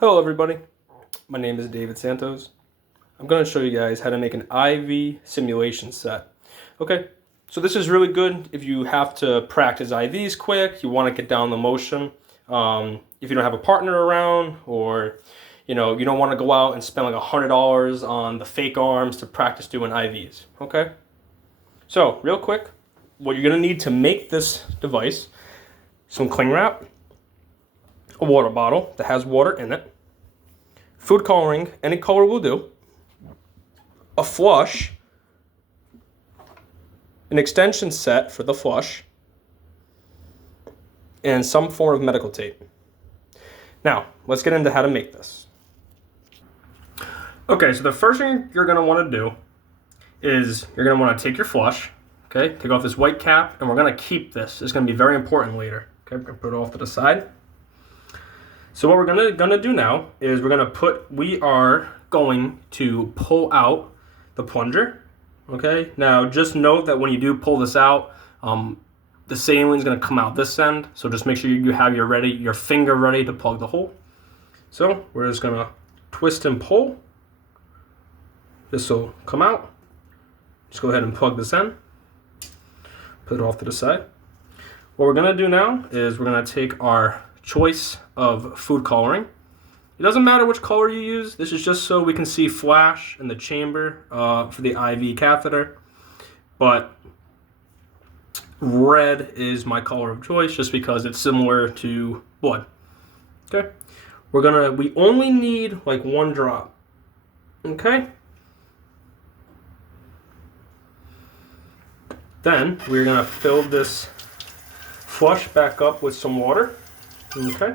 Hello everybody, my name is David Santos. I'm going to show you guys how to make an IV simulation set. Okay, so this is really good if you have to practice IVs quick, you want to get down the motion, if you don't have a partner around, or you don't want to go out and spend like $100 on the fake arms to practice doing IVs. Okay, so real quick, what you're going to need to make this device: some cling wrap, a water bottle that has water in it, food coloring, any color will do, a flush, an extension set for the flush, and some form of medical tape. Now, let's get into how to make this. Okay, so the first thing you're going to want to do is you're going to want to take your flush, okay, take off this white cap, and we're going to keep this. It's going to be very important later. Okay, we're going to put it off to the side. So what we're gonna do now is we are going to pull out the plunger. Okay. Now just note that when you do pull this out, the saline is gonna come out this end. So just make sure you have your finger ready to plug the hole. So we're just gonna twist and pull. This will come out. Just go ahead and plug this in. Put it off to the side. What we're gonna do now is we're gonna take our choice of food coloring. It doesn't matter which color you use. This is just so we can see flash in the chamber for the IV catheter. But red is my color of choice just because it's similar to blood. Okay, we only need like 1 drop. Okay. Then we're gonna fill this flush back up with some water. Okay.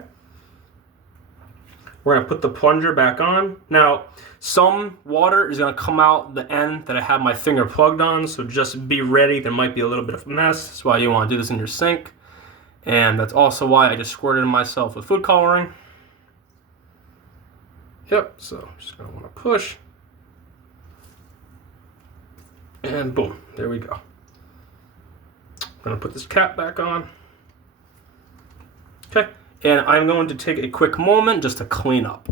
We're going to put the plunger back on. Now, some water is going to come out the end that I have my finger plugged on, so just be ready. There might be a little bit of a mess. That's why you want to do this in your sink. And that's also why I just squirted myself with food coloring. Yep, so just going to want to push. And boom, there we go. I'm going to put this cap back on. Okay. And I'm going to take a quick moment just to clean up.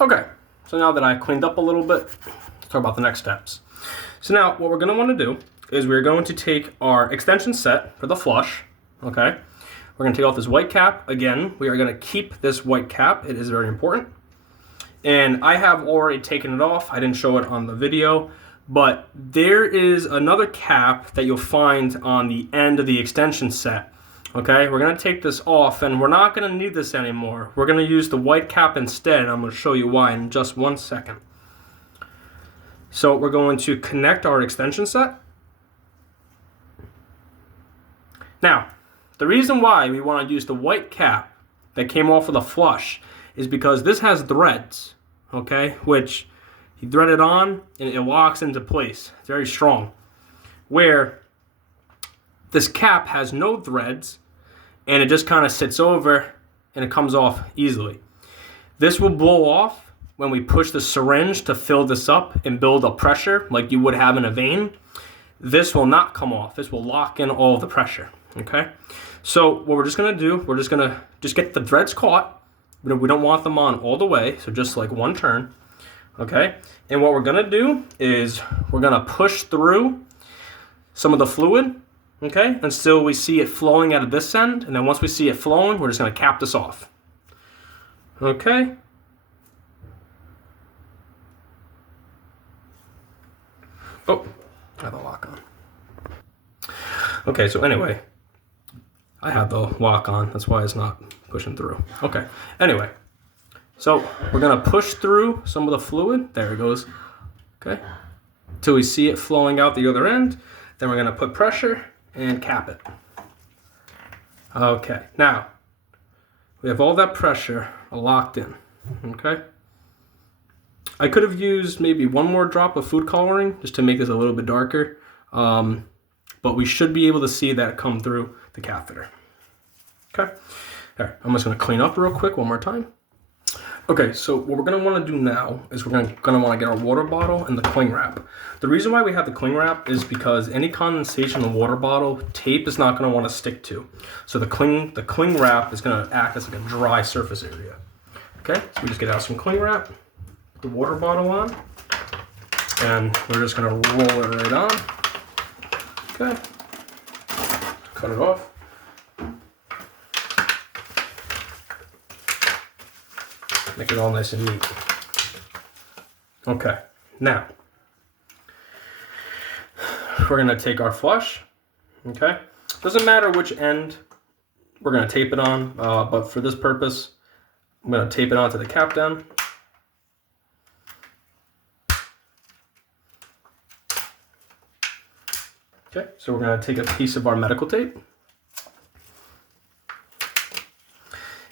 Okay, so now that I cleaned up a little bit, let's talk about the next steps. So now what we're going to want to do is we're going to take our extension set for the flush. Okay, we're going to take off this white cap. Again, we are going to keep this white cap. It is very important. And I have already taken it off. I didn't show it on the video, but there is another cap that you'll find on the end of the extension set. Okay, we're going to take this off, and we're not going to need this anymore. We're going to use the white cap instead, and I'm going to show you why in just 1 second. So we're going to connect our extension set. Now, the reason why we want to use the white cap that came off of the flush is because this has threads, okay, which you thread it on, and it locks into place. It's very strong. Where this cap has no threads, and it just kind of sits over and it comes off easily. This will blow off when we push the syringe to fill this up and build up pressure like you would have in a vein. This will not come off. This will lock in all of the pressure. Okay, so what we're just going to do, we're just going to get the threads caught. We don't want them on all the way, so just like 1 turn. Okay, and what we're going to do is we're going to push through some of the fluid. Okay, until we see it flowing out of this end, and then once we see it flowing, we're just going to cap this off. Okay. Oh, I have the lock on. Okay, so anyway, I have the lock on. That's why it's not pushing through. Okay, anyway, so we're going to push through some of the fluid. There it goes. Okay, until we see it flowing out the other end. Then we're going to put pressure and cap it. Okay, now we have all that pressure locked in. Okay, I could have used maybe 1 more drop of food coloring just to make this a little bit darker, but we should be able to see that come through the catheter. Okay, all right, I'm just going to clean up real quick 1 more time. Okay, so what we're going to want to do now is we're going to want to get our water bottle and the cling wrap. The reason why we have the cling wrap is because any condensation in the water bottle, tape is not going to want to stick to. So the cling wrap is going to act as like a dry surface area. Okay, so we just get out some cling wrap, put the water bottle on, and we're just gonna roll it right on. Okay, cut it off. Make it all nice and neat. Okay, now we're gonna take our flush. Okay, doesn't matter which end we're gonna tape it on, but for this purpose, I'm gonna tape it onto the cap down. Okay, so we're gonna take a piece of our medical tape,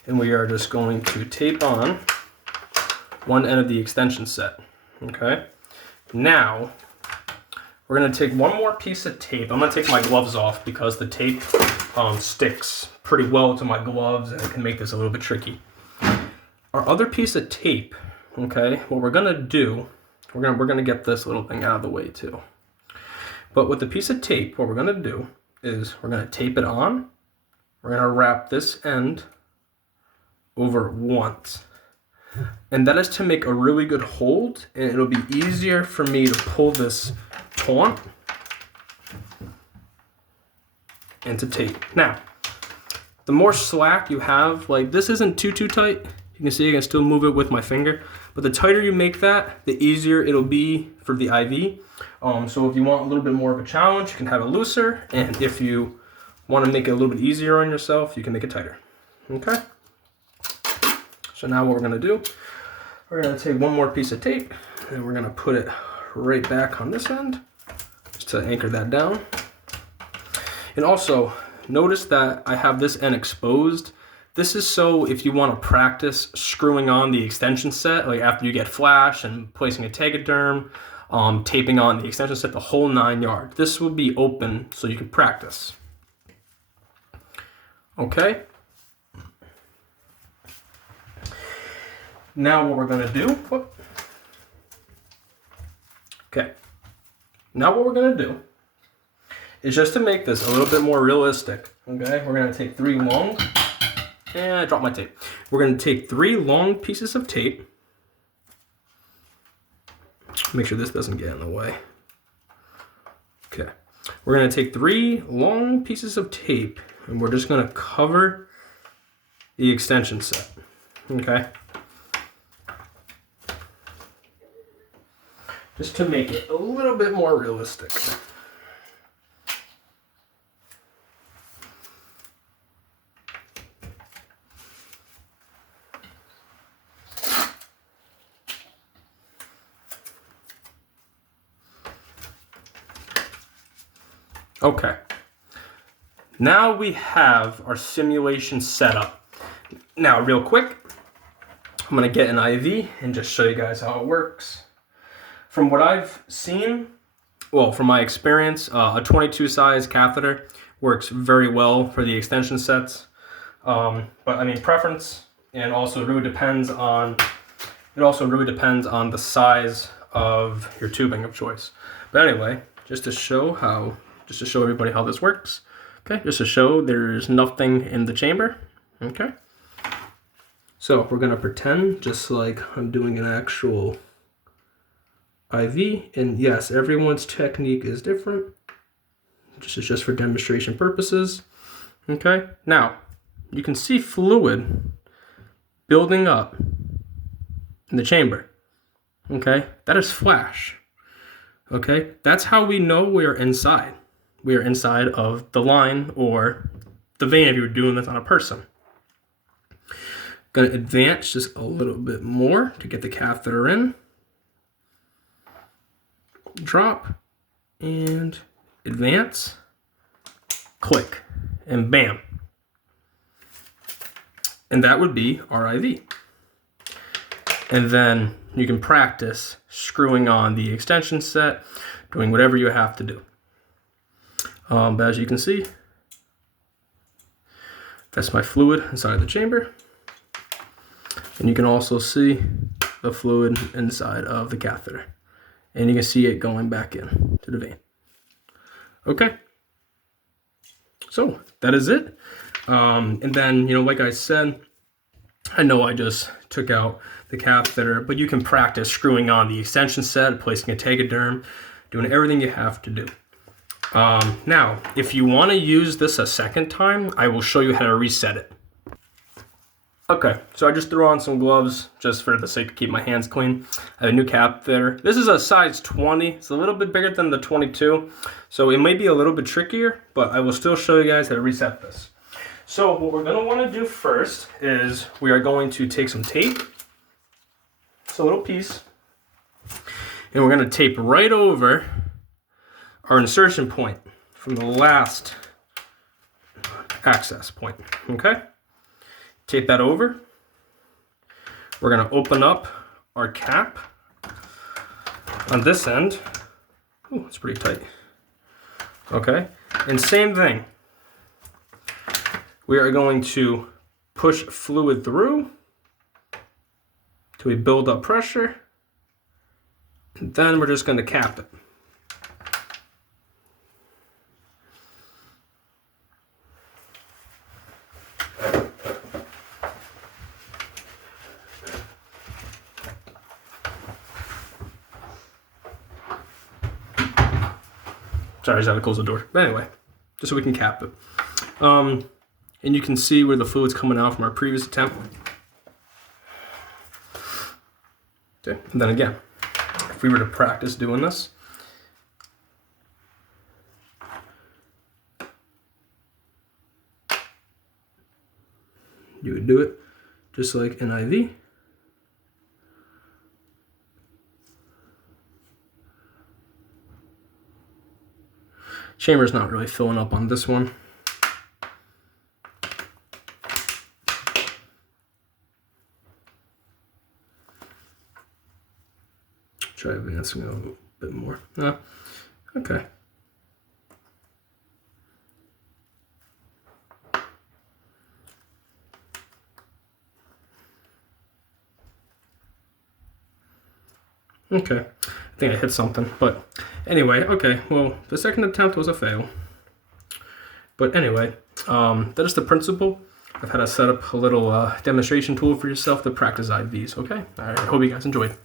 and we are just going to tape on one end of the extension set. Okay, now we're gonna take one more piece of tape. I'm gonna take my gloves off because the tape sticks pretty well to my gloves and it can make this a little bit tricky. Our other piece of tape, okay, what we're gonna do, we're gonna get this little thing out of the way too. But with the piece of tape, what we're gonna do is we're gonna tape it on. We're gonna wrap this end over once. And that is to make a really good hold, and it'll be easier for me to pull this taunt and to tape. Now, the more slack you have, like this isn't too tight. You can see I can still move it with my finger, but the tighter you make that, the easier it'll be for the IV. So if you want a little bit more of a challenge, you can have it looser, and if you want to make it a little bit easier on yourself, you can make it tighter. Okay? So now what we're gonna do, we're gonna take one more piece of tape and we're gonna put it right back on this end, just to anchor that down. And also, notice that I have this end exposed. This is so if you wanna practice screwing on the extension set, like after you get flash and placing a tegaderm, taping on the extension set, the whole 9 yards. This will be open so you can practice. Okay? Now what we're gonna do, okay. Now what we're gonna do is just to make this a little bit more realistic, okay? We're gonna take 3 long, and I dropped my tape. We're gonna take 3 long pieces of tape. Make sure this doesn't get in the way. Okay. We're gonna take 3 long pieces of tape and we're just gonna cover the extension set, okay? Just to make it a little bit more realistic. Okay. Now we have our simulation set up. Now, real quick, I'm gonna get an IV and just show you guys how it works. From what I've seen, well, from my experience, a 22 size catheter works very well for the extension sets. But I mean, preference, and also it really depends on the size of your tubing of choice. But anyway, just to show everybody how this works. Okay, just to show there's nothing in the chamber. Okay. So we're gonna pretend just like I'm doing an actual IV, and yes, everyone's technique is different. This is just for demonstration purposes. Okay, now you can see fluid building up in the chamber. Okay, that is flash. Okay, that's how we know we're inside. We are inside of the line or the vein if you were doing this on a person. Gonna advance just a little bit more to get the catheter in. Drop and advance, click, and bam. And that would be our IV. And then you can practice screwing on the extension set, doing whatever you have to do. But as you can see, that's my fluid inside the chamber. And you can also see the fluid inside of the catheter. And you can see it going back in to the vein. Okay. So that is it. And then, like I said, I know I just took out the catheter, but you can practice screwing on the extension set, placing a tegaderm, doing everything you have to do. Now, if you want to use this a second time, I will show you how to reset it. Okay, so I just threw on some gloves just for the sake to keep my hands clean. I have a new catheter. This is a size 20. It's a little bit bigger than the 22, so it may be a little bit trickier, but I will still show you guys how to reset this. So what we're going to want to do first is we are going to take some tape, just a little piece, and we're going to tape right over our insertion point from the last access point, okay? Tape that over. We're going to open up our cap on this end. Ooh, it's pretty tight. Okay, and same thing. We are going to push fluid through till we build up pressure, and then we're just going to cap it. Sorry, I just had to close the door. But anyway, just so we can cap it. And you can see where the fluid's coming out from our previous attempt. Okay, and then again, if we were to practice doing this, you would do it just like an IV. Chamber's not really filling up on this one. Try advancing it a little bit more. Okay. Okay, I think I hit something, but anyway, okay, well, the second attempt was a fail. But anyway, that is the principle. I've had to set up a little demonstration tool for yourself to practice IVs, okay? All right, I hope you guys enjoyed.